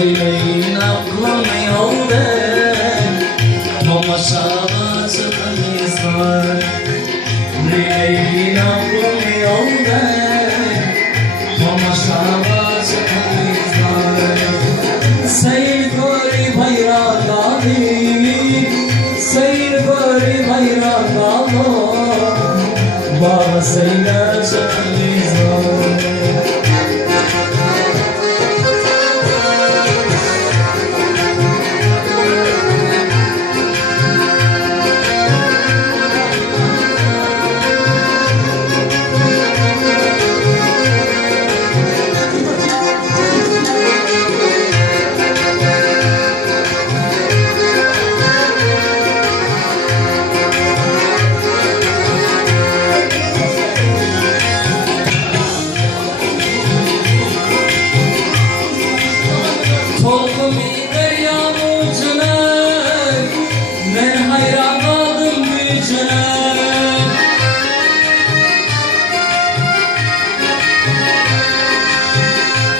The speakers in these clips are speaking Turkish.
Leyleğin aklını yolda Mama şahacı kızlar Leyleğin aklını yolda Mama şahacı kızlar Seyir gori bayrak alayım Seyir gori bayrak alayım Baba seyirci kızlar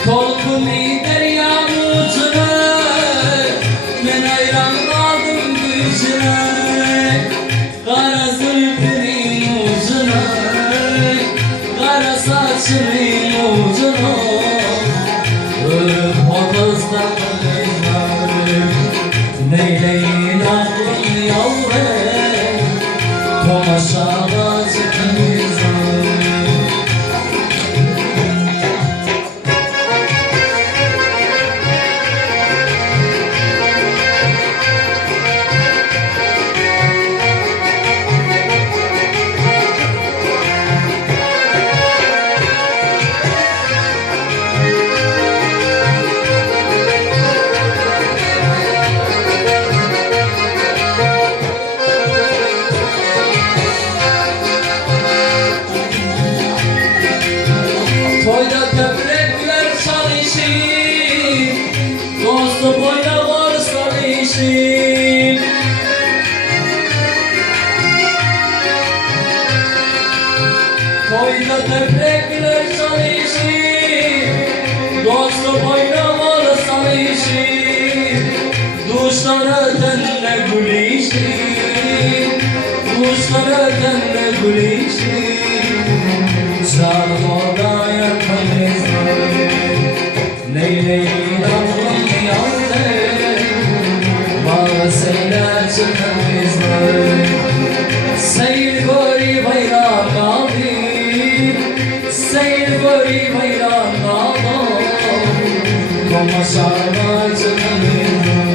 Tolkuni deryanın ucuna Ben hayran kaldım gücüne Kara zülfünün ucuna Kara saçının ucuna Ölüp hafızdan kızlarım Neyleyin aklını yavrum Tomaşağa çıkınızlar Toyda köprekler çalışır Dostu boyda var sarışır Toyda köprekler çalışır Dostu boyda var sarışır Duşlara tenle gülüşür Duşlara tenle gülüşür Canım odaya kızlar Leyleğin aklını yaldır Bana seyler çıkan kızlar Seyir gori bayrak aldı Seyir gori bayrak aldı Komaşarlar çıkan kızlar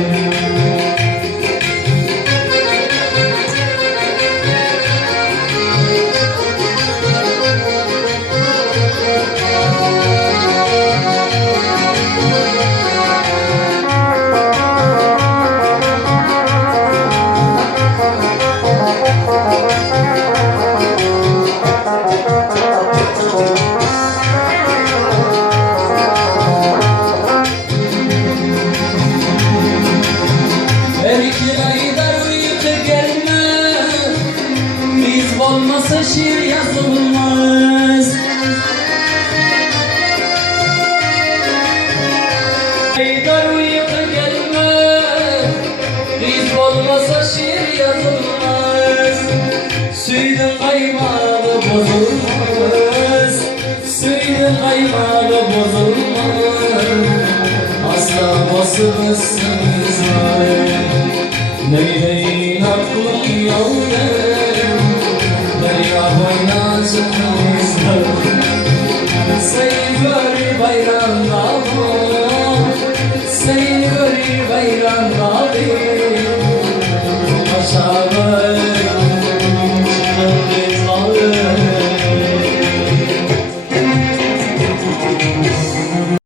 Olmasa şiir yazılmaz Haydar uyudu gelme Biz olmasa şiir yazılmaz Süydün kaymağı bozulmaz Süydün kaymağı bozulmaz Asla bozulmazsınız